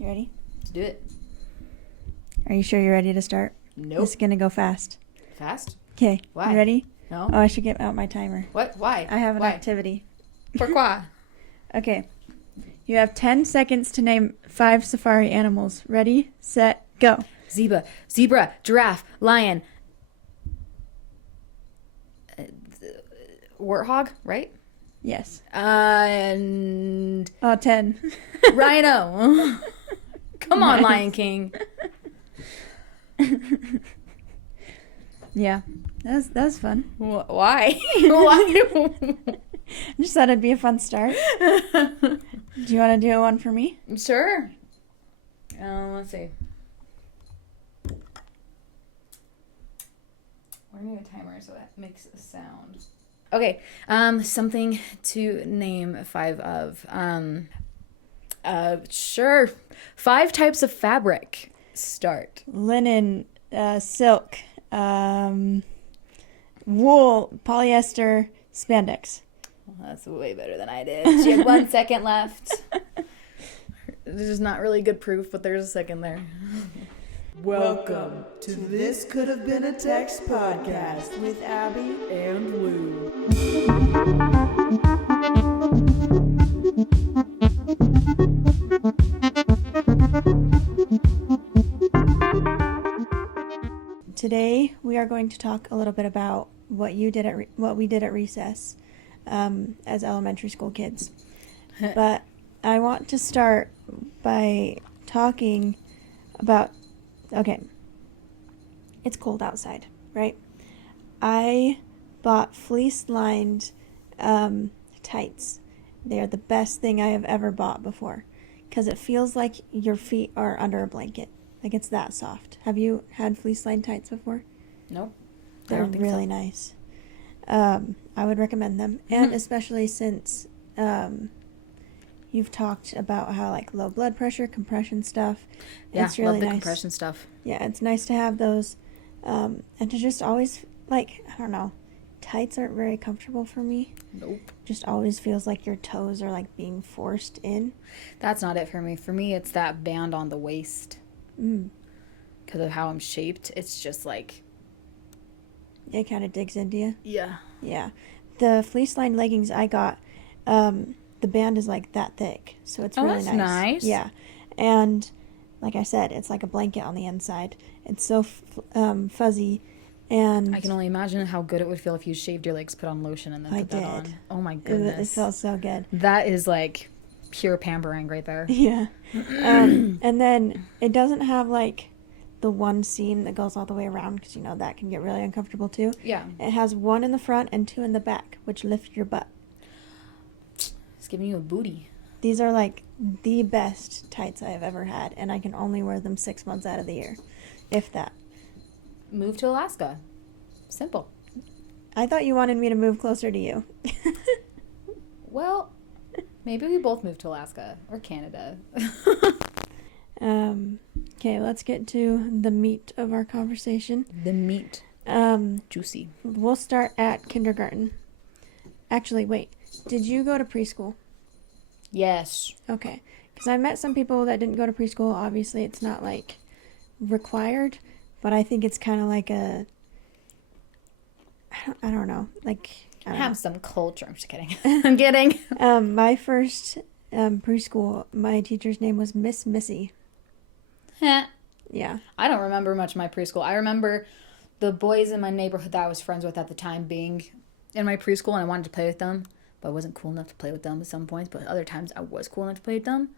You ready? Let's do it. Are you sure you're ready to start? Nope. It's going to go fast. Fast? Okay. Why? You ready? No. Oh, I should get out my timer. What? Why? I have an Why? activity. Pourquoi? Okay. You have 10 seconds to name 5 safari animals. Ready, set, go. Zebra, giraffe, lion, warthog, right? Yes. And 10. rhino. Come on, Nice. Lion King. Yeah. That was fun. Why? Why? I just thought it'd be a fun start. Do you want to do one for me? Sure. Let's see. We're gonna do a timer so that makes a sound. Okay. Something to name 5 of. Sure. 5 types of fabric. Start. Linen, silk, wool, polyester, spandex. Well, that's way better than I did. She had 1 second left. This is not really good proof, but there's a second there. Welcome to This Could Have Been a Text podcast with Abby and Lou. Today we are going to talk a little bit about what we did at recess as elementary school kids. But I want to start by talking about, okay, it's cold outside, right? I bought fleece-lined tights. They are the best thing I have ever bought before because it feels like your feet are under a blanket. Like it's that soft. Have you had fleece-lined tights before? Nope. They're really nice. I would recommend them. And especially since you've talked about how like low blood pressure, compression stuff. Yeah, it's really love the nice. compression stuff. Yeah, it's nice to have those. And to just always, like, I don't know, tights aren't very comfortable for me. Nope. Just always feels like your toes are like being forced in. That's not it for me. For me, it's that band on the waist. Because of how I'm shaped, it's just like... It kind of digs into you. Yeah. Yeah. The fleece-lined leggings I got, the band is like that thick, so it's really that's nice. Yeah. And like I said, it's like a blanket on the inside. It's so fuzzy, and I can only imagine how good it would feel if you shaved your legs, put on lotion, and then put that on. Oh my it goodness. felt so good. That is like pure pampering right there. Yeah. And then it doesn't have like the one seam that goes all the way around because, you know, that can get really uncomfortable too. Yeah. It has 1 in the front and 2 in the back, which lift your butt. It's giving you a booty. These are like the best tights I have ever had, and I can only wear them 6 months out of the year, if that. Move to Alaska. Simple. I thought you wanted me to move closer to you. Well, maybe we both move to Alaska or Canada. Okay, let's get to the meat of our conversation. The meat. Juicy. We'll start at kindergarten. Actually, wait. Did you go to preschool? Yes. Okay. Because I met some people that didn't go to preschool. Obviously, it's not, like, required. But I think it's kind of like a... I don't know. Like... I don't Have know. some culture. I'm just kidding. I'm kidding. My first preschool, my teacher's name was Miss Missy. Yeah. I don't remember much of my preschool. I remember the boys in my neighborhood that I was friends with at the time being in my preschool, and I wanted to play with them, but I wasn't cool enough to play with them at some points, but other times I was cool enough to play with them.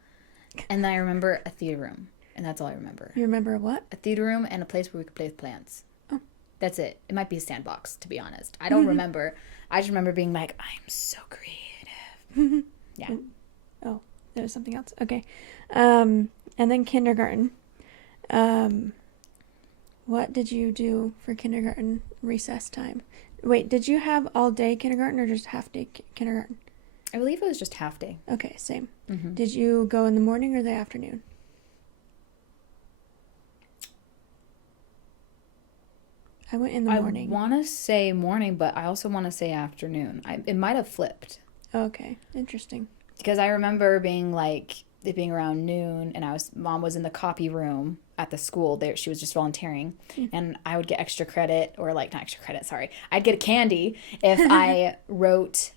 And then I remember a theater room, and that's all I remember. You remember what? A theater room and a place where we could play with plants. Oh. That's it. It might be a sandbox, to be honest. I don't remember. I just remember being like, I'm so creative. Yeah. Oh, there was something else. Okay. And then kindergarten. What did you do for kindergarten recess time? Wait, did you have all day kindergarten or just half day kindergarten? I believe it was just half day. Okay, same. Mm-hmm. Did you go in the morning or the afternoon? I went in the morning. I want to say morning, but I also want to say afternoon. It might have flipped. Okay, interesting. Because I remember being like, it being around noon, and mom was in the copy room at the school. There, she was just volunteering, and I would get extra credit, or like not extra credit, sorry. I'd get a candy if I wrote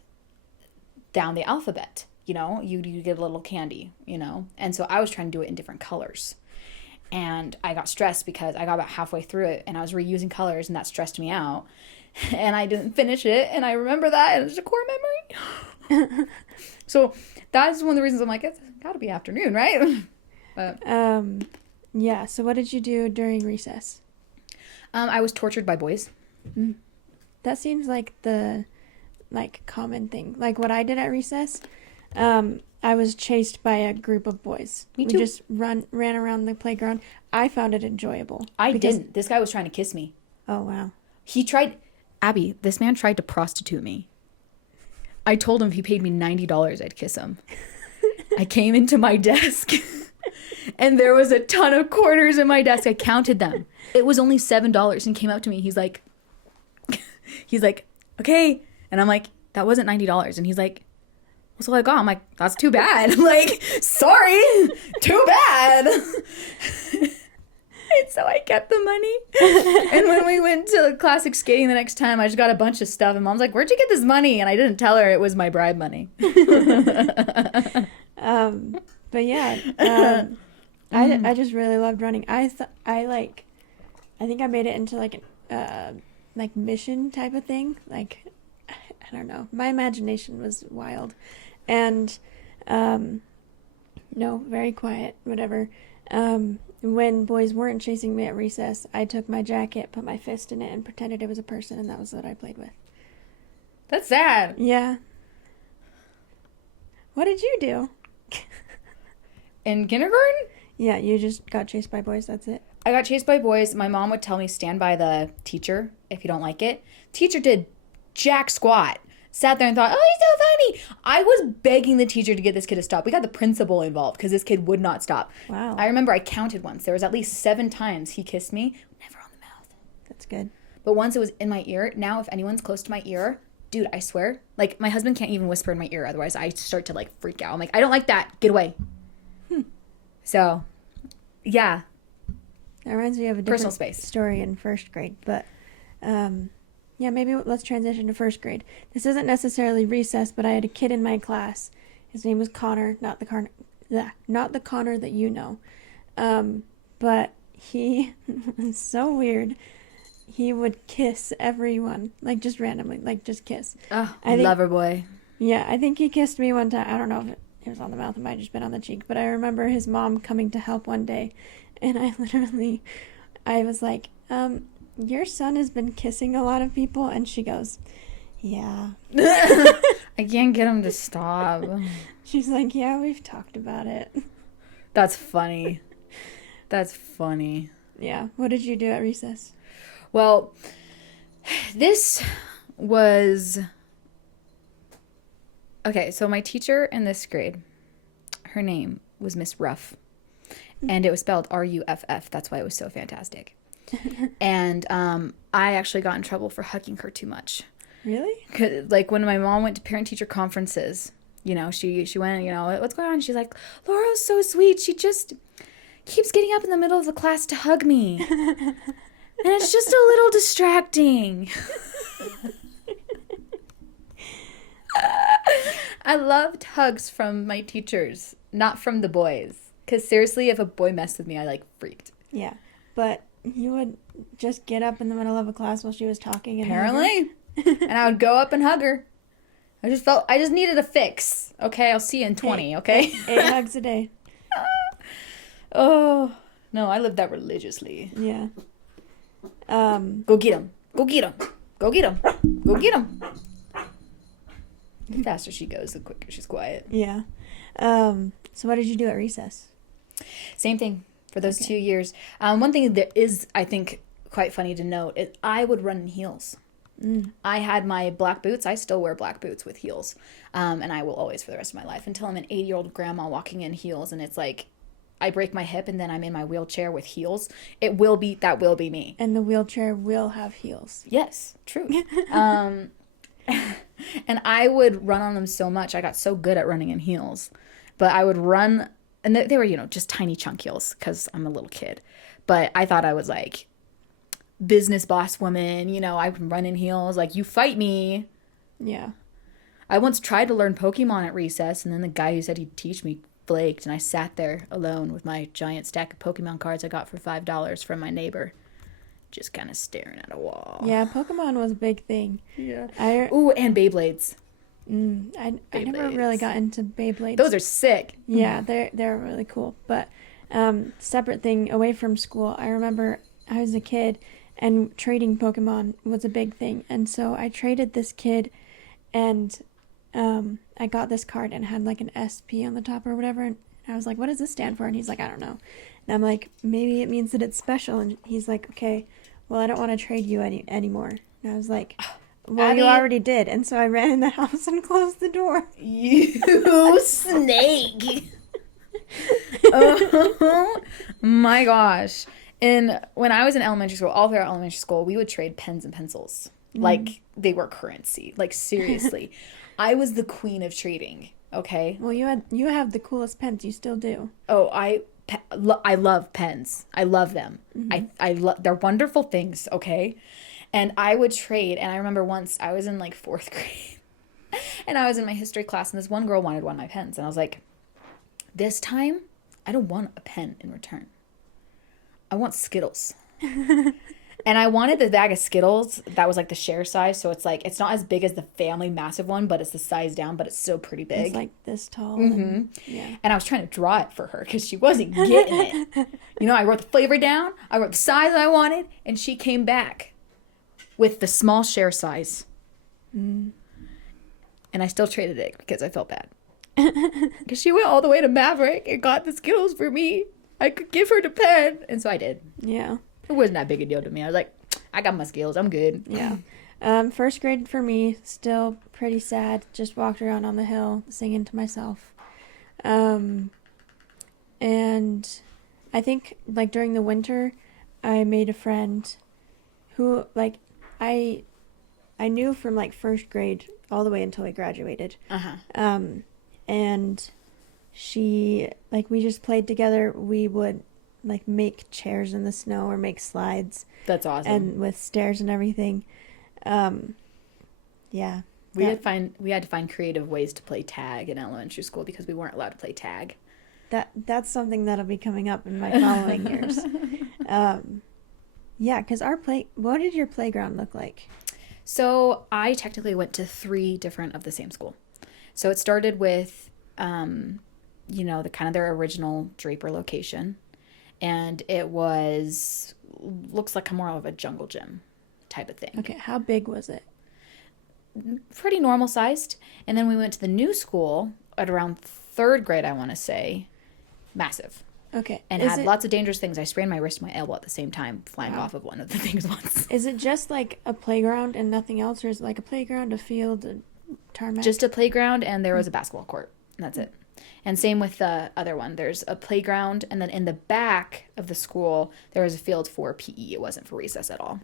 down the alphabet. You know, you get a little candy, you know, and so I was trying to do it in different colors. And I got stressed because I got about halfway through it and I was reusing colors, and that stressed me out. And I didn't finish it, and I remember that, and it's a core memory. So that's one of the reasons I'm like, it's got to be afternoon, right? But yeah. So what did you do during recess? I was tortured by boys. That seems like the common thing. Like what I did at recess, I was chased by a group of boys. Me too. We just ran around the playground. I found it enjoyable. I didn't. This guy was trying to kiss me. Oh, wow. He tried... Abby, this man tried to prostitute me. I told him if he paid me $90, I'd kiss him. I came into my desk, and there was a ton of quarters in my desk. I counted them. It was only $7, and came up to me. He's like, okay. And I'm like, that wasn't $90. And he's like, what's all I got? I'm like, that's too bad. Like, sorry, too bad. And so I kept the money. And when we went to classic skating the next time, I just got a bunch of stuff. And mom's like, where'd you get this money? And I didn't tell her it was my bribe money. But yeah, I just really loved running. I think I made it into like an mission type of thing. Like, I don't know. My imagination was wild. And, no, very quiet, whatever. When boys weren't chasing me at recess, I took my jacket, put my fist in it, and pretended it was a person, and that was what I played with. That's sad. Yeah. What did you do? In kindergarten? Yeah, you just got chased by boys, that's it. I got chased by boys. My mom would tell me, stand by the teacher if you don't like it. Teacher did jack squat. Sat there and thought, oh, he's so funny. I was begging the teacher to get this kid to stop. We got the principal involved because this kid would not stop. Wow. I remember I counted once. There was at least 7 times he kissed me. Never on the mouth. That's good. But once it was in my ear. Now if anyone's close to my ear, dude, I swear. Like, my husband can't even whisper in my ear. Otherwise, I start to, like, freak out. I'm like, I don't like that. Get away. So, yeah. That reminds me of a different Personal space. story in first grade. But, yeah, maybe let's transition to first grade. This isn't necessarily recess, but I had a kid in my class. His name was Connor, not the Connor that you know. But he was so weird. He would kiss everyone, like just randomly, like just kiss. Oh, lover boy. Yeah, I think he kissed me one time. I don't know if it was on the mouth. It might have just been on the cheek. But I remember his mom coming to help one day, and I was like, your son has been kissing a lot of people, and she goes, yeah. I can't get him to stop. She's like, yeah, we've talked about it. That's funny. That's funny. Yeah. What did you do at recess? Well, this was... Okay, so my teacher in this grade, her name was Miss Ruff, and it was spelled R-U-F-F. That's why it was so fantastic. And I actually got in trouble for hugging her too much. Really? 'Cause, like, when my mom went to parent-teacher conferences, you know, she went, you know, what's going on? She's like, Laurel's so sweet. She just keeps getting up in the middle of the class to hug me. And it's just a little distracting. I loved hugs from my teachers, not from the boys. Because seriously, if a boy messed with me, I, like, freaked. Yeah. But you would just get up in the middle of a class while she was talking. And Apparently. And I would go up and hug her. I just needed a fix. Okay, I'll see you in 20, okay? 8 hugs a day. Oh, no, I lived that religiously. Yeah. Go get him. Go get him. Go get him. Go get him. The faster she goes, the quicker she's quiet. Yeah. So what did you do at recess? Same thing for those 2 years. One thing that is, I think, quite funny to note is I would run in heels. I had my black boots. I still wear black boots with heels. And I will always for the rest of my life until I'm an 80-year-old grandma walking in heels. And it's like I break my hip and then I'm in my wheelchair with heels. That will be me. And the wheelchair will have heels. Yes, true. And I would run on them so much. I got so good at running in heels. But I would run and they were, you know, just tiny chunk heels because I'm a little kid. But I thought I was like business boss woman, you know, I can run in heels. Like, you fight me. Yeah. I once tried to learn Pokemon at recess, and then the guy who said he'd teach me flaked, and I sat there alone with my giant stack of Pokemon cards I got for $5 from my neighbor, just kind of staring at a wall. Yeah, Pokemon was a big thing. Yeah. I Ooh, and Beyblades. I never really got into Beyblades. Those are sick. Yeah, they're really cool. But separate thing, away from school, I remember I was a kid and trading Pokemon was a big thing. And so I traded this kid, and I got this card and it had like an SP on the top or whatever. And I was like, what does this stand for? And he's like, I don't know. And I'm like, maybe it means that it's special. And he's like, okay, well, I don't want to trade you anymore. And I was like, well, Abby, you already did. And so I ran in the house and closed the door. You snake. Oh my gosh. And when I was in elementary school, all throughout elementary school, we would trade pens and pencils. Like they were currency. Like, seriously. I was the queen of trading, okay? Well, you have the coolest pens. You still do. Oh, I love pens. I love them. They're wonderful things, okay? And I would trade, and I remember once I was in like 4th grade, and I was in my history class, and this one girl wanted one of my pens, and I was like, this time, I don't want a pen in return. I want Skittles. And I wanted the bag of Skittles that was like the share size, so it's like, it's not as big as the family massive one, but it's the size down, but it's still pretty big. It's like this tall. Yeah. And I was trying to draw it for her because she wasn't getting it. You know, I wrote the flavor down, I wrote the size I wanted, and she came back with the small share size. And I still traded it because I felt bad. Because she went all the way to Maverick and got the Skittles for me. I could give her the pen. And so I did. Yeah. It wasn't that big a deal to me. I was like, I got my Skittles. I'm good. Yeah. 1st grade for me, still pretty sad. Just walked around on the hill singing to myself. And I think, like, during the winter, I made a friend who, like, I knew from, like, 1st grade all the way until I graduated. And she, like, we just played together. We would, like, make chairs in the snow or make slides. That's awesome. And with stairs and everything. Yeah. We had to find creative ways to play tag in elementary school because we weren't allowed to play tag. That's something that'll be coming up in my following years. Yeah, because what did your playground look like? So I technically went to 3 different of the same school. So it started with, you know, the kind of their original Draper location. And it looks like more of a jungle gym type of thing. Okay, how big was it? Pretty normal sized. And then we went to the new school at around 3rd grade, I want to say. Massive. Okay. And had lots of dangerous things. I sprained my wrist and my elbow at the same time, flying off of one of the things once. Is it just like a playground and nothing else? Or is it like a playground, a field, a tarmac? Just a playground, and there was a basketball court. And that's it. And same with the other one. There's a playground, and then in the back of the school, there was a field for PE. It wasn't for recess at all.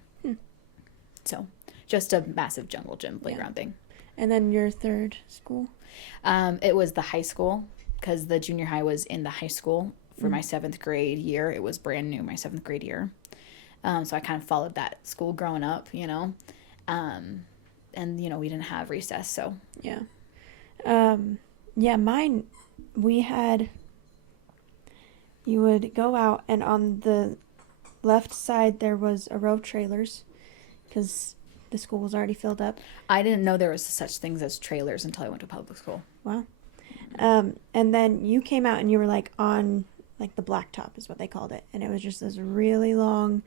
So just a massive jungle gym playground thing. And then your 3rd school? It was the high school, because the junior high was in the high school for my 7th grade year. It was brand new, my 7th grade year. So I kind of followed that school growing up, you know. And, you know, we didn't have recess, so. Yeah. Yeah, mine, you would go out, and on the left side there was a row of trailers, because the school was already filled up. I didn't know there was such things as trailers until I went to public school. Wow. And then you came out and you were like on like the blacktop is what they called it. And it was just this really long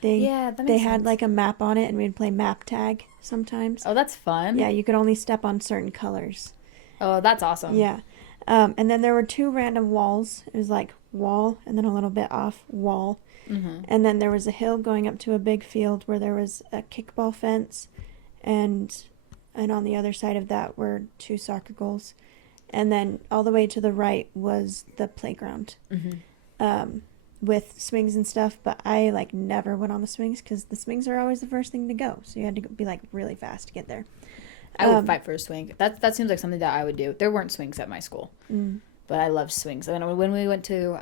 thing. Yeah, that makes They sense. had like a map on it, and we'd play map tag sometimes. Oh, that's fun. Yeah, you could only step on certain colors. Oh, that's awesome. Yeah. And then there were 2 random walls. It was like wall and then a little bit off wall. And then there was a hill going up to a big field where there was a kickball fence, and on the other side of that were 2 soccer goals. And then all the way to the right was the playground with swings and stuff. But I like never went on the swings because the swings are always the first thing to go. So you had to be like really fast to get there. I would fight for a swing. That seems like something that I would do. There weren't swings at my school. But I love swings. And when we went to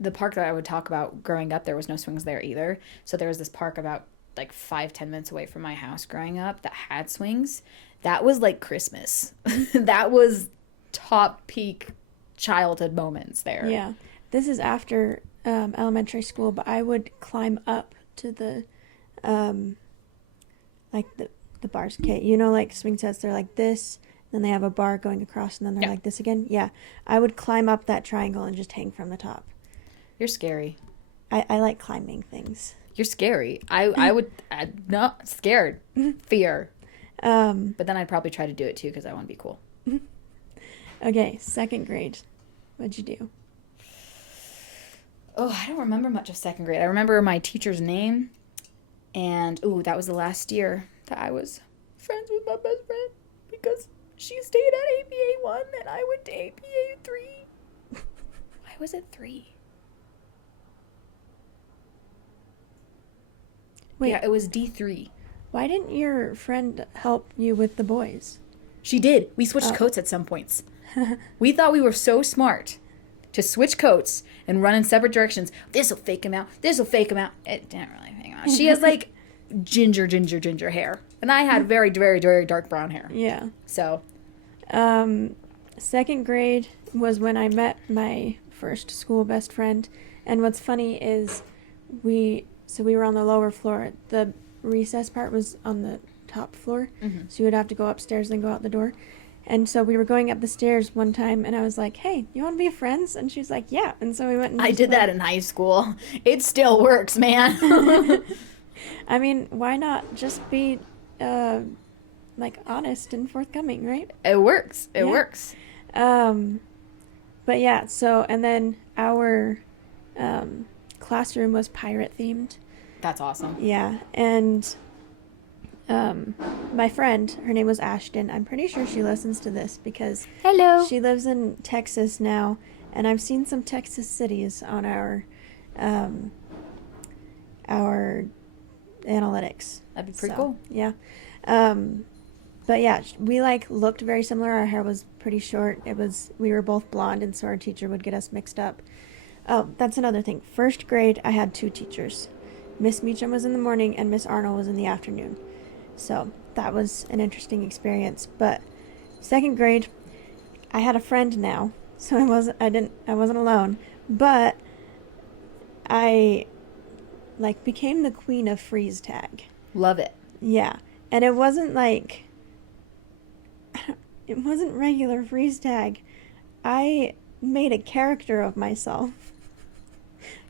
the park that I would talk about growing up, there was no swings there either. So there was this park about like 5-10 minutes away from my house growing up that had swings. That was like Christmas. That was top peak childhood moments there. Yeah. This is after elementary school, but I would climb up to the like the bars. Okay, you know, like swing sets, they're like this, then they have a bar going across, and then they're like this again. Yeah, I would climb up that triangle and just hang from the top. You're scary. I like climbing things. You're scary. I'm not scared. Fear. But then I'd probably try to do it too because I want to be cool. Okay, 2nd grade. What'd you do? Oh, I don't remember much of 2nd grade. I remember my teacher's name. And, that was the last year that I was friends with my best friend because she stayed at APA 1 and I went to APA 3. Why was it 3? Wait. Yeah, it was D3. Why didn't your friend help you with the boys? She did. We switched coats at some points. We thought we were so smart to switch coats and run in separate directions. This'll fake him out. This'll fake him out. It didn't really fake him out. She has like ginger hair. And I had very, very, very dark brown hair. Yeah. So. 2nd grade was when I met my first school best friend. And what's funny is we were on the lower floor. The recess part was on the top floor. Mm-hmm. So you would have to go upstairs and go out the door. And so we were going up the stairs one time, and I was like, hey, you want to be friends? And she was like, yeah. And so we went and I did that in high school. It still works, man. I mean, why not just be, like, honest and forthcoming, right? It works. It works. But yeah, so, and then our classroom was pirate-themed. That's awesome. Yeah, and my friend, her name was Ashton. I'm pretty sure she listens to this because hello, she lives in Texas now, and I've seen some Texas cities on our analytics. That'd be pretty cool. Yeah. But yeah, we like looked very similar. Our hair was pretty short. We were both blonde, and so our teacher would get us mixed up. Oh, that's another thing. 1st grade, I had 2 teachers. Miss Meacham was in the morning, and Miss Arnold was in the afternoon. So that was an interesting experience. But 2nd grade, I had a friend now, so I wasn't alone. But I like became the queen of freeze tag. Love it. Yeah, and it wasn't like it wasn't regular freeze tag. I made a character of myself.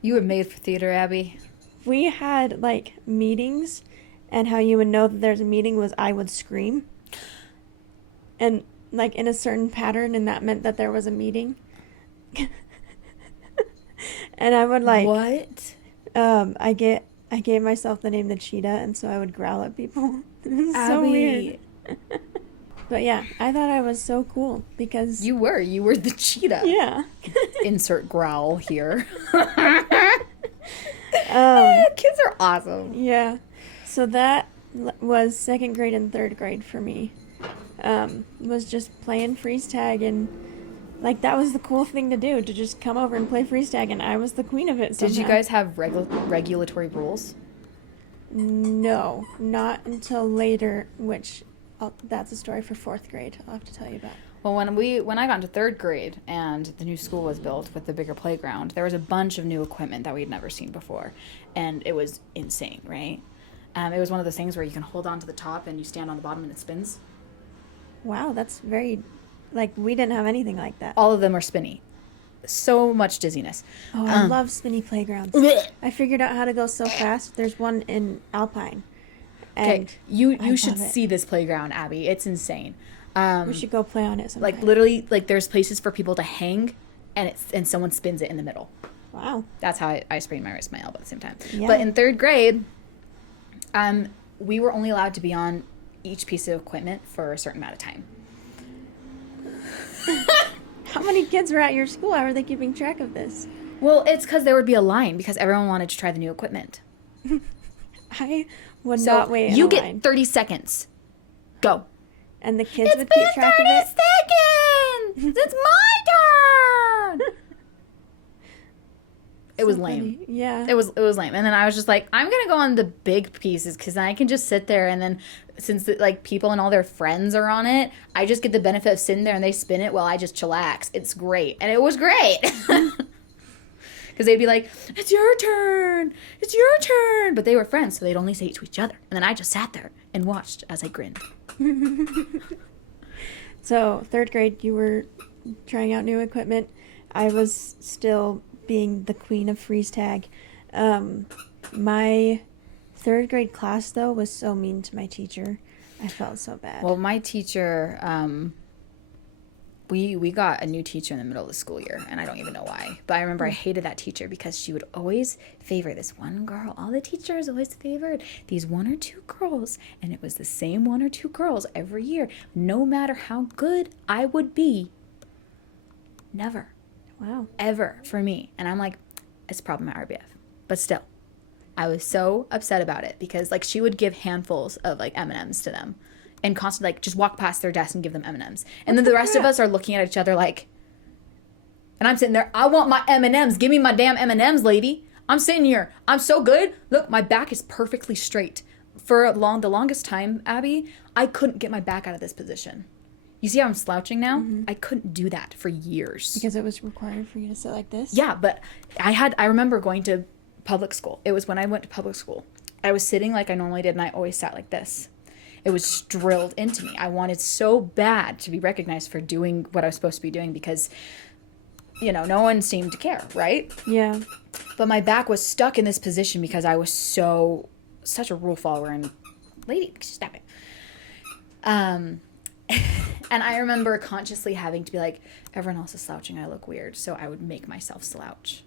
You were made for theater, Abby. We had like meetings, and how you would know that there's a meeting was I would scream, and like in a certain pattern, and that meant that there was a meeting. And I would like what? I gave myself the name the cheetah, and so I would growl at people. It was so weird. But yeah, I thought I was so cool because you were the cheetah. Yeah. Insert growl here. Kids are awesome. Yeah. So that was 2nd grade and 3rd grade for me. Was just playing freeze tag, and like that was the cool thing to do, to just come over and play freeze tag, and I was the queen of it somehow. Did you guys have regulatory rules? No, not until later, which that's a story for 4th grade. I'll have to tell you about. Well, when I got into 3rd grade and the new school was built with the bigger playground, there was a bunch of new equipment that we'd never seen before, and it was insane, right? It was one of those things where you can hold on to the top and you stand on the bottom and it spins. Wow, that's very, like, we didn't have anything like that. All of them are spinny. So much dizziness. Oh, I love spinny playgrounds. I figured out how to go so fast. There's one in Alpine. Okay, you should see this playground, Abby. It's insane. We should go play on it sometime. Like, literally, like, there's places for people to hang, and someone spins it in the middle. Wow. That's how I sprained my wrist and my elbow at the same time. Yeah. But in 3rd grade, we were only allowed to be on each piece of equipment for a certain amount of time. How many kids were at your school? How are they keeping track of this? Well, it's because there would be a line because everyone wanted to try the new equipment. I would not wait in you a get line. 30 seconds. Go. And the kids would keep track of it. It's been 30 seconds. It's my It was lame. Funny. Yeah. It was lame. And then I was just like, I'm going to go on the big pieces because then I can just sit there. And then since like people and all their friends are on it, I just get the benefit of sitting there and they spin it while I just chillax. It's great. And it was great. Because they'd be like, it's your turn. It's your turn. But they were friends, so they'd only say it to each other. And then I just sat there and watched as I grinned. So 3rd grade, you were trying out new equipment. I was still being the queen of freeze tag. My 3rd grade class, though, was so mean to my teacher. I felt so bad. Well, my teacher, we got a new teacher in the middle of the school year, and I don't even know why. But I remember I hated that teacher because she would always favor this one girl. All the teachers always favored these 1 or 2 girls, and it was the same 1 or 2 girls every year. No matter how good I would be, never. Wow. Ever for me. And I'm like, it's a problem at RBF. But still, I was so upset about it because like she would give handfuls of like M&Ms to them and constantly like just walk past their desk and give them M&Ms. And then the rest of us are looking at each other like, and I'm sitting there, I want my M&Ms. Give me my damn M&Ms, lady. I'm sitting here. I'm so good. Look, my back is perfectly straight. For the longest time, Abby, I couldn't get my back out of this position. You see how I'm slouching now? Mm-hmm. I couldn't do that for years. Because it was required for you to sit like this? Yeah, but I remember going to public school. It was when I went to public school. I was sitting like I normally did, and I always sat like this. It was drilled into me. I wanted so bad to be recognized for doing what I was supposed to be doing because, you know, no one seemed to care, right? Yeah. But my back was stuck in this position because I was such a rule follower and lady, stop it. And I remember consciously having to be like, everyone else is slouching, I look weird. So I would make myself slouch.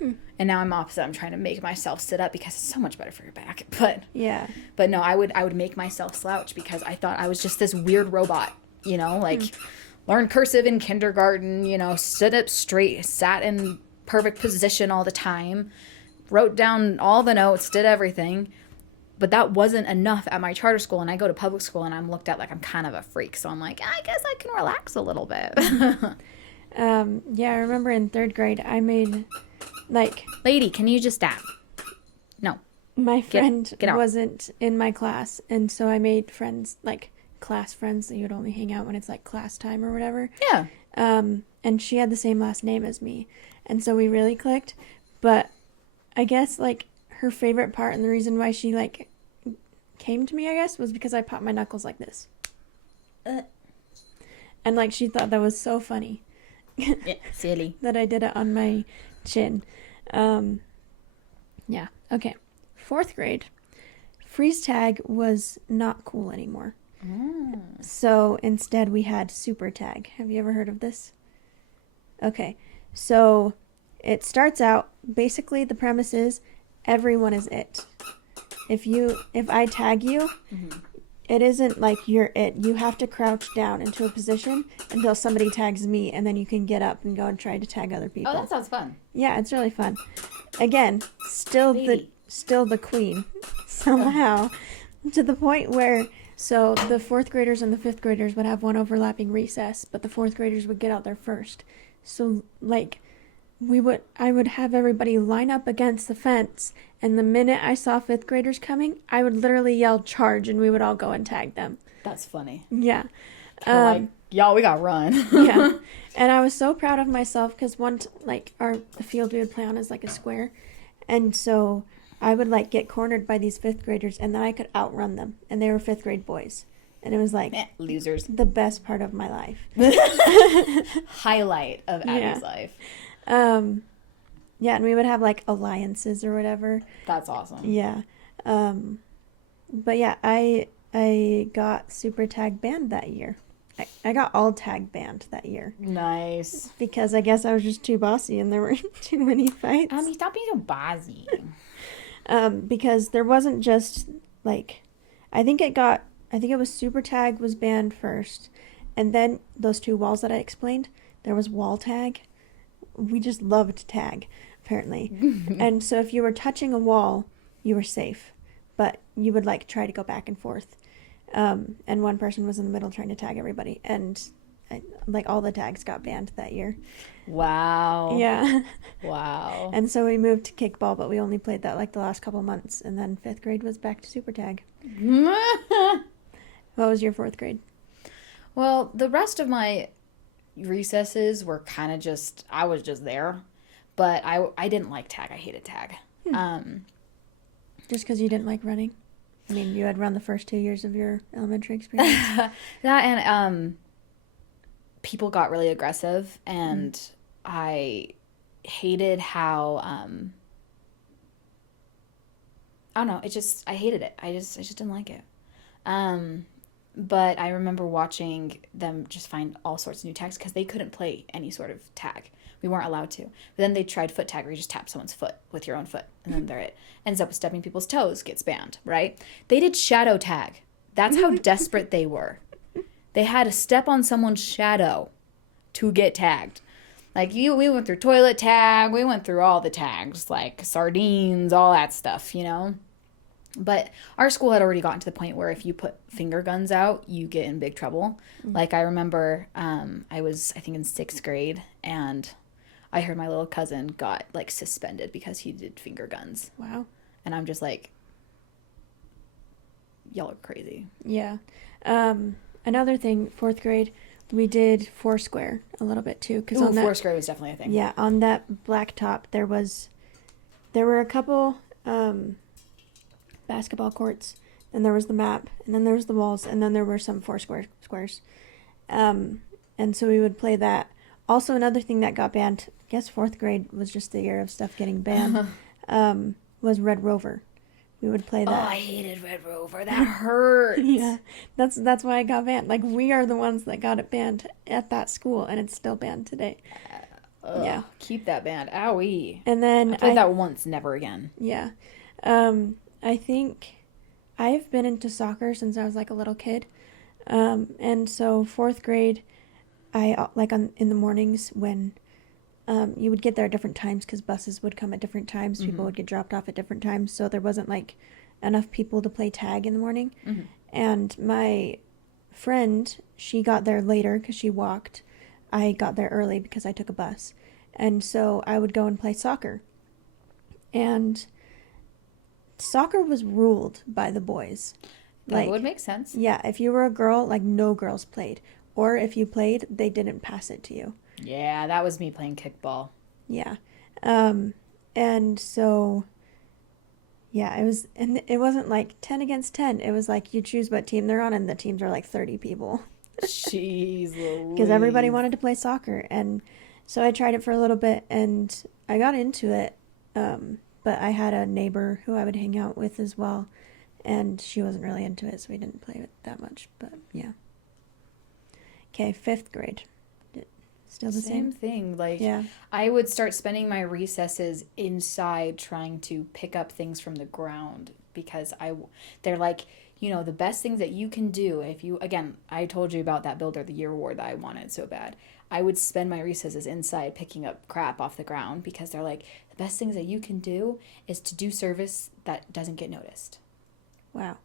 And now I'm opposite. I'm trying to make myself sit up because it's so much better for your back. But no, I would make myself slouch because I thought I was just this weird robot, you know, like learned cursive in kindergarten, you know, stood up straight, sat in perfect position all the time, wrote down all the notes, did everything. But that wasn't enough at my charter school, and I go to public school, and I'm looked at like I'm kind of a freak. So I'm like, I guess I can relax a little bit. Yeah, I remember in 3rd grade, I made, like... Lady, can you just stop? No. My friend get out. wasn't in my class, and so I made friends, like, class friends that you would only hang out when it's, like, class time or whatever. Yeah. And she had the same last name as me, and so we really clicked. But I guess, like... her favorite part and the reason why she like came to me, I guess, was because I popped my knuckles like this. And like she thought that was so funny. Yeah, silly. That I did it on my chin. Yeah. Okay. 4th grade. Freeze tag was not cool anymore. So instead we had super tag. Have you ever heard of this? Okay. So it starts out, basically the premise is everyone is it. If I tag you, it isn't like you're it. You have to crouch down into a position until somebody tags me, and then you can get up and go and try to tag other people. Oh, that sounds fun. Yeah, it's really fun. Again, still the queen somehow, to the point where so the 4th graders and the 5th graders would have one overlapping recess, but the 4th graders would get out there first. So like I would have everybody line up against the fence, and the minute I saw 5th graders coming, I would literally yell charge, and we would all go and tag them. That's funny. Yeah. Like, y'all, we got run. Yeah. And I was so proud of myself because the field we would play on is like a square, and so I would like get cornered by these 5th graders, and then I could outrun them, and they were 5th grade boys. And it was like losers. The best part of my life. Highlight of Abby's life. Yeah, and we would have like alliances or whatever. That's awesome. Yeah. But yeah, I got super tag banned that year. I got all tag banned that year. Nice. Because I guess I was just too bossy and there were too many fights. Stop being so bossy. Because there wasn't just like, I think it was super tag was banned first, and then those 2 walls that I explained, there was wall tag. We just loved tag, apparently. And so if you were touching a wall, you were safe, but you would like try to go back and forth. And one person was in the middle trying to tag everybody. And like all the tags got banned that year. Wow. Yeah. Wow. And so we moved to kickball, but we only played that like the last couple months, and then 5th grade was back to super tag. What was your 4th grade? Well, the rest of my recesses were kind of just, I was just there, but I didn't like tag. I hated tag. Just because you didn't like running? I mean, you had run the first 2 years of your elementary experience. That and people got really aggressive, and I hated how I don't know, I hated it. I just didn't like it. But I remember watching them just find all sorts of new tags because they couldn't play any sort of tag. We weren't allowed to. But then they tried foot tag where you just tap someone's foot with your own foot, and then they're it. Ends up with stepping people's toes, gets banned, right? They did shadow tag. That's how desperate they were. They had to step on someone's shadow to get tagged. Like, we went through toilet tag, we went through all the tags, like sardines, all that stuff, you know? But our school had already gotten to the point where if you put finger guns out, you get in big trouble. Like, I remember I was, I think, in 6th grade, and I heard my little cousin got, like, suspended because he did finger guns. Wow. And I'm just like, y'all are crazy. Yeah. Another thing, 4th grade, we did Foursquare a little bit too. Cause on that, Foursquare was definitely a thing. Yeah, on that black top, there were a couple basketball courts, and there was the map, and then there was the walls, and then there were some Foursquare squares. And so we would play that. Also, another thing that got banned, I guess 4th grade was just the year of stuff getting banned, was Red Rover. We would play that. Oh, I hated Red Rover. That hurts. Yeah, that's why it got banned. Like, we are the ones that got it banned at that school, and it's still banned today. Yeah. Keep that banned. Owie. And then I played that once, never again. Yeah. I think I've been into soccer since I was like a little kid. And so 4th grade, I like in the mornings when you would get there at different times because buses would come at different times. People would get dropped off at different times. So there wasn't like enough people to play tag in the morning. And my friend, she got there later because she walked. I got there early because I took a bus. And so I would go and play soccer. And soccer was ruled by the boys. That would make sense. Yeah, if you were a girl, like, no girls played. Or if you played, they didn't pass it to you. Yeah, that was me playing kickball. Yeah. And so, yeah, it wasn't like 10 against 10. It was like you choose what team they're on, and the teams are like 30 people. Jeez Louise. Because everybody wanted to play soccer. And so I tried it for a little bit, and I got into it. But I had a neighbor who I would hang out with as well, and she wasn't really into it, so we didn't play it that much. But yeah. Okay, 5th grade. Still the same thing. Like, yeah. I would start spending my recesses inside trying to pick up things from the ground because they're like, you know, the best things that you can do if you, again, I told you about that Builder of the Year award that I wanted so bad. I would spend my recesses inside picking up crap off the ground because they're like, the best things that you can do is to do service that doesn't get noticed. Wow.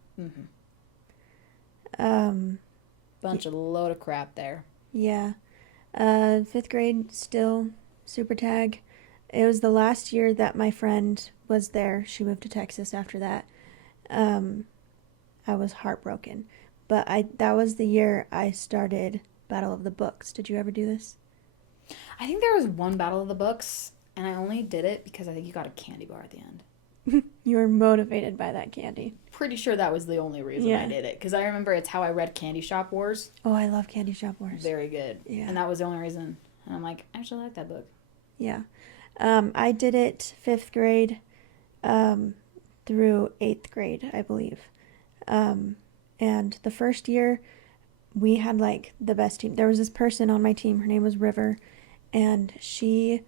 Bunch of load of crap there. Yeah. 5th grade, still super tag. It was the last year that my friend was there. She moved to Texas after that. I was heartbroken. But that was the year I started Battle of the Books. Did you ever do this? I think there was one Battle of the Books, and I only did it because I think you got a candy bar at the end. You were motivated by that candy. Pretty sure that was the only reason I did it. Because I remember it's how I read Candy Shop Wars. Oh, I love Candy Shop Wars. Very good. Yeah. And that was the only reason. And I'm like, I actually like that book. Yeah. I did it 5th grade through 8th grade, I believe. And the first year, we had, like, the best team. There was this person on my team. Her name was River. And she,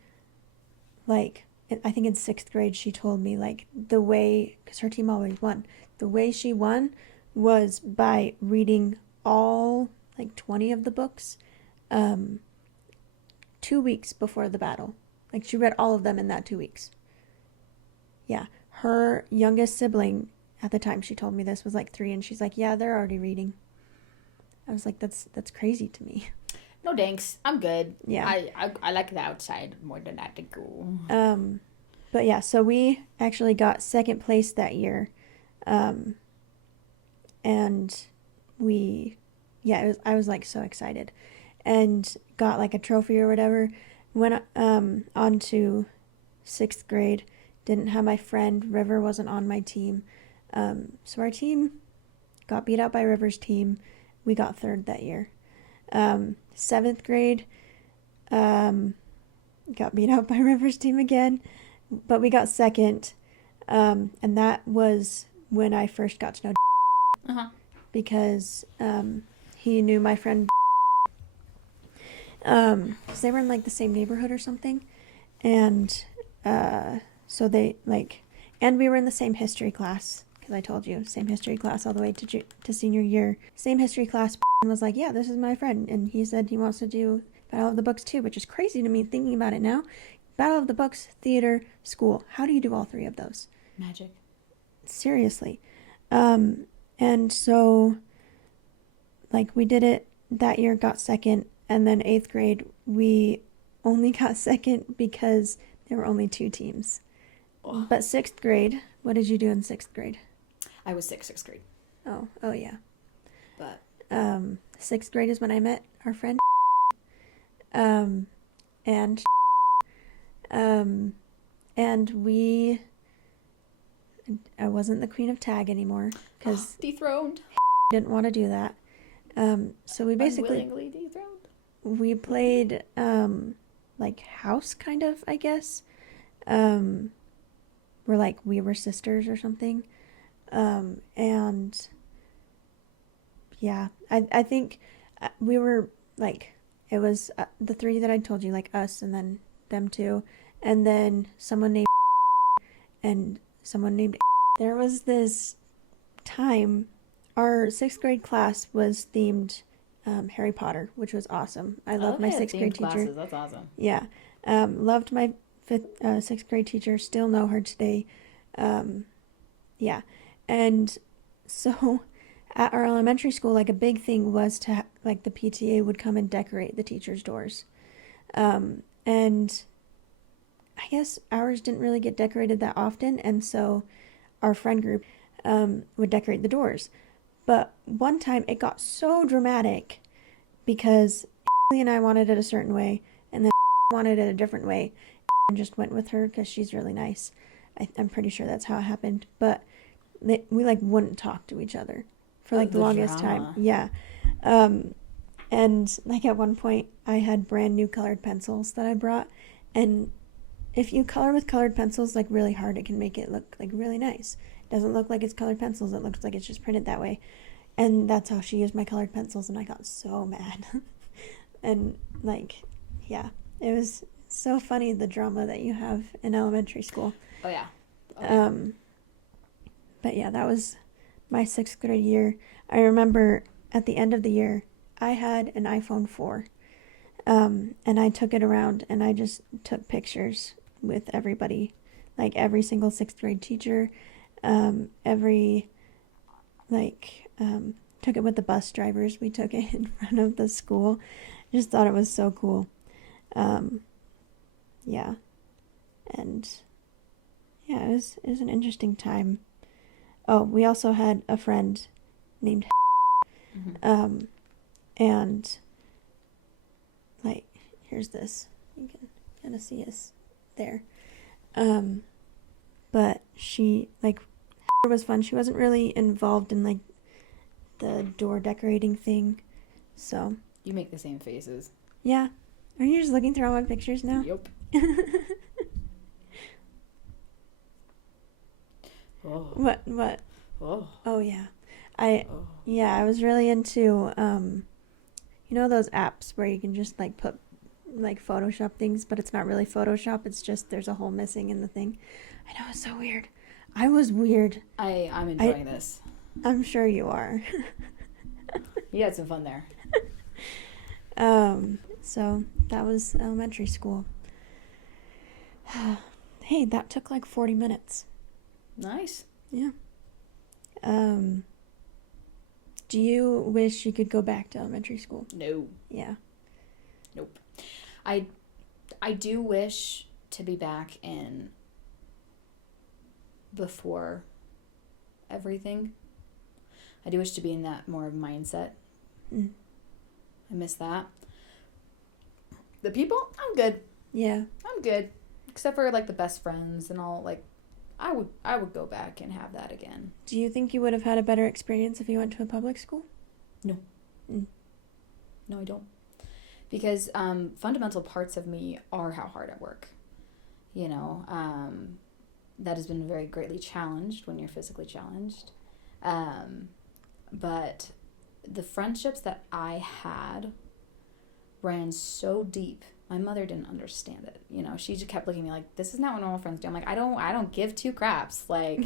like, I think in 6th grade, she told me, like, the way, because her team always won, the way she won was by reading all, like, 20 of the books 2 weeks before the battle. Like, she read all of them in that 2 weeks. Yeah. Her youngest sibling, at the time she told me this, was like 3, and she's like, yeah, they're already reading. I was like, that's crazy to me. No thanks. I'm good. Yeah. I like the outside more than at the school. But yeah, so we actually got second place that year. And I was like so excited and got like a trophy or whatever. Went on to 6th grade. Didn't have my friend. River wasn't on my team. So our team got beat out by River's team. We got 3rd that year. 7th grade, got beat out by River's team again, but we got 2nd. And that was when I first got to know because he knew my friend, because they were in like the same neighborhood or something, and so they like, and we were in the same history class, because I told you, same history class all the way to senior year. Same history class. Was like, yeah, this is my friend, and he said he wants to do Battle of the Books too, which is crazy to me thinking about it now. Battle of the Books, theater, school. How do you do all 3 of those? Magic. Seriously. And so like we did it that year, got 2nd, and then 8th grade we only got 2nd because there were only 2 teams. Oh. But 6th grade, what did you do in 6th grade? I was 6th grade. Oh yeah. But 6th grade is when I met our friend, and I wasn't the queen of tag anymore because dethroned. Didn't want to do that. So we basically unwillingly dethroned. We played like house kind of, I guess. We're like we were sisters or something, and yeah, I think we were like, it was the 3 that I told you, like us and then them 2, and then someone named and someone named. There was this time, our 6th grade class was themed Harry Potter, which was awesome. I loved my 6th grade teacher. Classes. That's awesome. Yeah, loved my 6th grade teacher. Still know her today. Yeah, and so at our elementary school, like a big thing was to like the PTA would come and decorate the teachers' doors, and I guess ours didn't really get decorated that often, and so our friend group would decorate the doors. But one time it got so dramatic because and I wanted it a certain way, and then wanted it a different way, and just went with her because she's really nice. I'm pretty sure that's how it happened. But we like wouldn't talk to each other for like the longest time. Yeah. And like at one point I had brand new colored pencils that I brought, and if you color with colored pencils like really hard, it can make it look like really nice. It doesn't look like it's colored pencils, it looks like it's just printed that way. And that's how she used my colored pencils, and I got so mad. And like, yeah, it was so funny, the drama that you have in elementary school. Oh yeah. But yeah, that was my 6th grade year. I remember at the end of the year, I had an iPhone 4, and I took it around and I just took pictures with everybody, like every single 6th grade teacher, took it with the bus drivers. We took it in front of the school. I just thought it was so cool. Yeah, and yeah, it was an interesting time. Oh, we also had a friend named and like, here's this. You can kind of see us there. But she, like, was fun. She wasn't really involved in, like, the door decorating thing, so. You make the same faces. Yeah. Are you just looking through all my pictures now? Yep. Oh. What? Oh, yeah. I was really into, you know those apps where you can just, like, put, like, Photoshop things, but it's not really Photoshop, it's just there's a hole missing in the thing. I know, it's so weird. I was weird. I'm enjoying this. I'm sure you are. You had some fun there. So that was elementary school. Hey, that took like 40 minutes. Nice. Yeah. Do you wish you could go back to elementary school? No. Yeah. Nope. I do wish to be back in before everything. I do wish to be in that more mindset. I miss that. The people, I'm good. Yeah. I'm good. Except for like the best friends and all, like I would go back and have that again. Do you think you would have had a better experience if you went to a public school? No. No, I don't. Because fundamental parts of me are how hard I work. You know, that has been very greatly challenged when you're physically challenged. But the friendships that I had ran so deep. My mother didn't understand it. You know, she just kept looking at me like, this is not what normal friends do. I'm like, I don't give two craps. Like,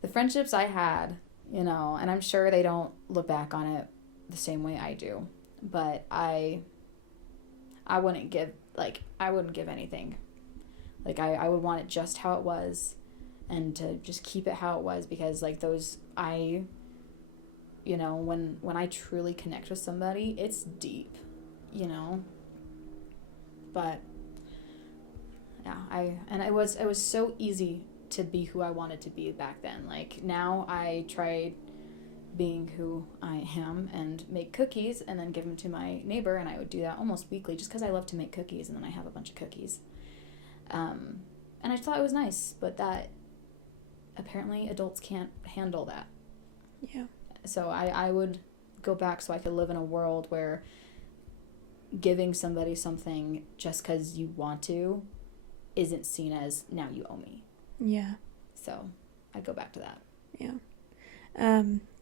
the friendships I had, you know, and I'm sure they don't look back on it the same way I do. But I wouldn't give anything. Like, I would want it just how it was and to just keep it how it was, because, like, you know, when I truly connect with somebody, it's deep, you know. But yeah, it was so easy to be who I wanted to be back then. Like, now I tried being who I am and make cookies and then give them to my neighbor, and I would do that almost weekly just because I love to make cookies, and then I have a bunch of cookies. And I just thought it was nice, but that apparently adults can't handle that. Yeah. So I would go back so I could live in a world where giving somebody something just because you want to isn't seen as, now you owe me. Yeah. So I'd go back to that. Yeah.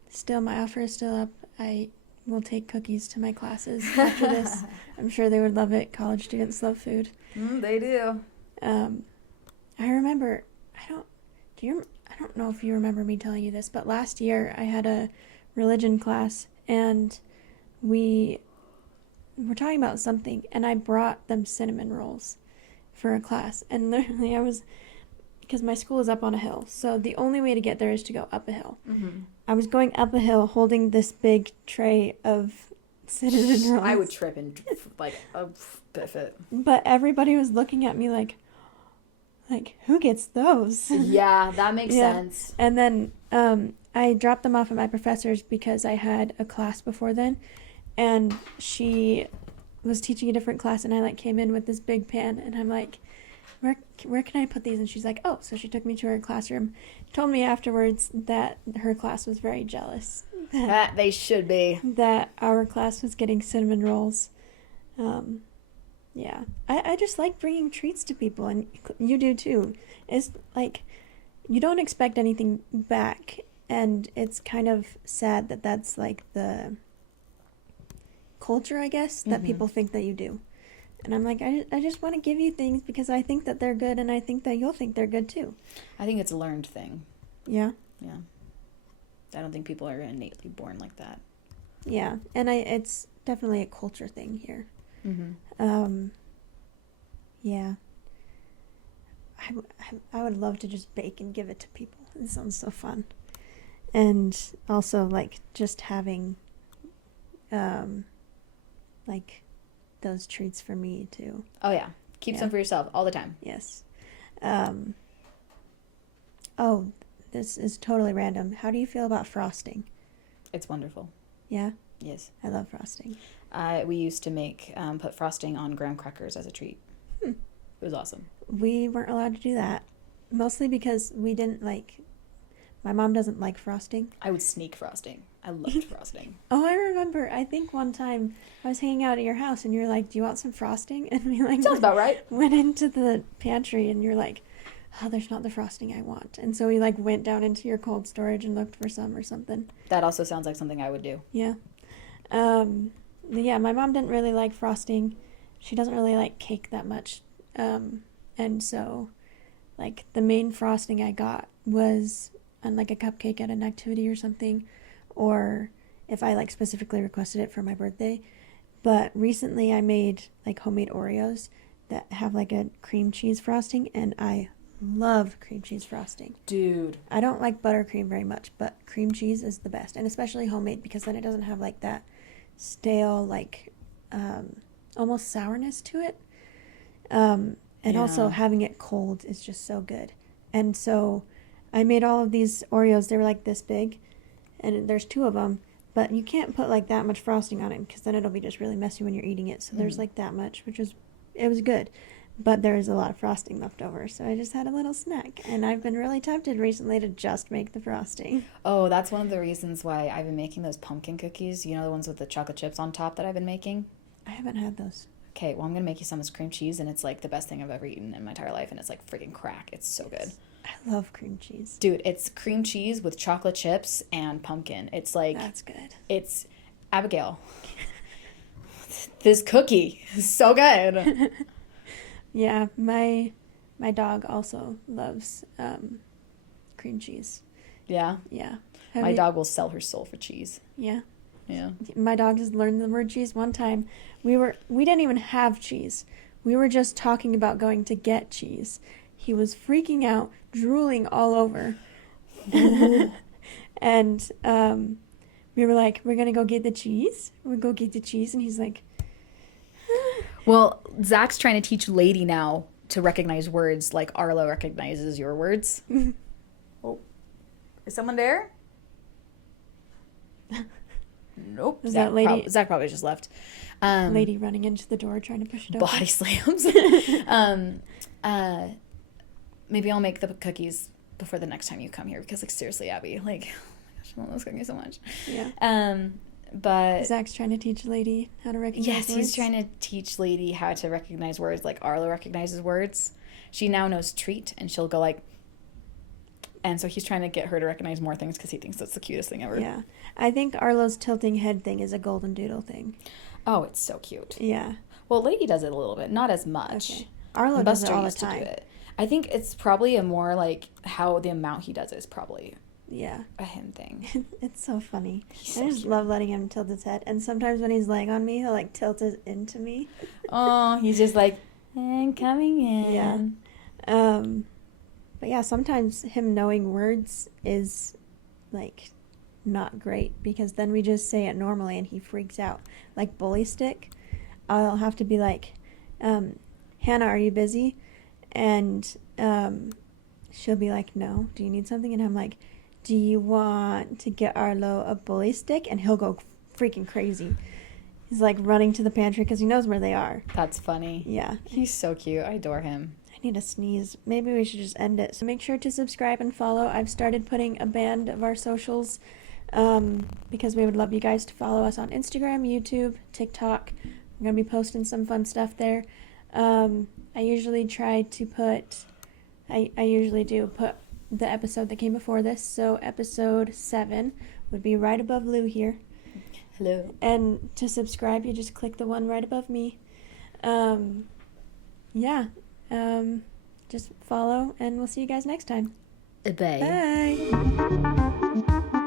Still, my offer is still up. I will take cookies to my classes after this. I'm sure they would love it. College students love food. They do. I remember, I don't know if you remember me telling you this, but last year I had a religion class, and we were talking about something, and I brought them cinnamon rolls for a class. And literally because my school is up on a hill, so the only way to get there is to go up a hill. Mm-hmm. I was going up a hill holding this big tray of cinnamon rolls. I would trip and like biff it. But everybody was looking at me like, who gets those? Yeah, that makes sense. And then I dropped them off at my professor's because I had a class before then, and she was teaching a different class, and I came in with this big pan, and I'm like, where can I put these? And she's like, oh. So she took me to her classroom, told me afterwards that her class was very jealous. That they should be. That our class was getting cinnamon rolls. Yeah. I just like bringing treats to people, and you do too. It's like, you don't expect anything back, and it's kind of sad that that's like the culture, I guess, that people think that you do. And I'm like, I just want to give you things because I think that they're good, and I think that you'll think they're good too. I think it's a learned thing. Yeah? Yeah. I don't think people are innately born like that. Yeah, and it's definitely a culture thing here. Mm-hmm. Yeah. I would love to just bake and give it to people. It sounds so fun. And also, like, just having, like, those treats for me, too. Oh, yeah. Keep some for yourself all the time. Yes. Oh, this is totally random. How do you feel about frosting? It's wonderful. Yeah? Yes. I love frosting. We used to put frosting on graham crackers as a treat. It was awesome. We weren't allowed to do that. Mostly because we didn't my mom doesn't like frosting. I would sneak frosting. I loved frosting. Oh, I remember. I think one time I was hanging out at your house, and you're like, do you want some frosting? And we Sounds about right. Went into the pantry, and you're like, oh, there's not the frosting I want. And so we went down into your cold storage and looked for some or something. That also sounds like something I would do. Yeah. Yeah, my mom didn't really like frosting. She doesn't really like cake that much. And so, the main frosting I got was on, a cupcake at an activity or something, or if I, specifically requested it for my birthday. But recently I made, homemade Oreos that have, a cream cheese frosting, and I love cream cheese frosting. Dude. I don't like buttercream very much, but cream cheese is the best, and especially homemade, because then it doesn't have, that stale, almost sourness to it. And also Yeah. having it cold is just so good. And so I made all of these Oreos. They were like this big, and there's 2 of them. But you can't put like that much frosting on it because then it'll be just really messy when you're eating it. So there's like that much, it was good. But there was a lot of frosting left over. So I just had a little snack. And I've been really tempted recently to just make the frosting. Oh, that's one of the reasons why I've been making those pumpkin cookies. You know, the ones with the chocolate chips on top that I've been making? I haven't had those. Okay, well, I'm going to make you some with cream cheese, and it's like the best thing I've ever eaten in my entire life, and it's like freaking crack. It's so good. I love cream cheese. Dude, it's cream cheese with chocolate chips and pumpkin. It's like... That's good. It's... Abigail. This cookie is so good. Yeah, my dog also loves cream cheese. Yeah? Yeah. My dog will sell her soul for cheese. Yeah. Yeah. My dog has learned the word cheese. One time, we didn't even have cheese. We were just talking about going to get cheese. He was freaking out, drooling all over. And we were like, we're going to go get the cheese? We'll go get the cheese. And he's like... Well, Zach's trying to teach Lady now to recognize words like Arlo recognizes your words. Oh. Is someone there? Nope. Is that Lady? Zach probably just left. Lady running into the door trying to push it open. Body slams. Maybe I'll make the cookies before the next time you come here because, like, seriously, Abby, like, oh my gosh, I love those cookies so much. Yeah. But Zach's trying to teach Lady how to recognize words. yes, he's trying to teach Lady how to recognize words like Arlo recognizes words. She now knows treat, and she'll go like, and so he's trying to get her to recognize more things because he thinks that's the cutest thing ever. Yeah. I think Arlo's tilting head thing is a golden doodle thing. Oh, it's so cute. Yeah. Well, Lady does it a little bit, not as much. Okay. Arlo does it all the used to do time. it. I think it's probably a more like how the amount he does it is probably Yeah. a him thing. It's so funny. He's so I just cute. love letting him tilt his head. And sometimes when he's laying on me, he'll like tilt it into me. Oh, he's just like, and coming in. Yeah. But yeah, sometimes him knowing words is like not great because then we just say it normally and he freaks out. Like bully stick, I'll have to be like, Hannah, are you busy? And she'll be like, no, do you need something? And I'm like, do you want to get Arlo a bully stick? And he'll go freaking crazy. He's like running to the pantry because he knows where they are. That's funny. Yeah. He's so cute. I adore him. I need a sneeze. Maybe we should just end it. So make sure to subscribe and follow. I've started putting a band of our socials because we would love you guys to follow us on Instagram, YouTube, TikTok. We're going to be posting some fun stuff there. I usually try to put, I usually do put the episode that came before this. So episode 7 would be right above Lou here. Hello. And to subscribe, you just click the one right above me. Yeah. Just follow, and we'll see you guys next time. Bye. Bye.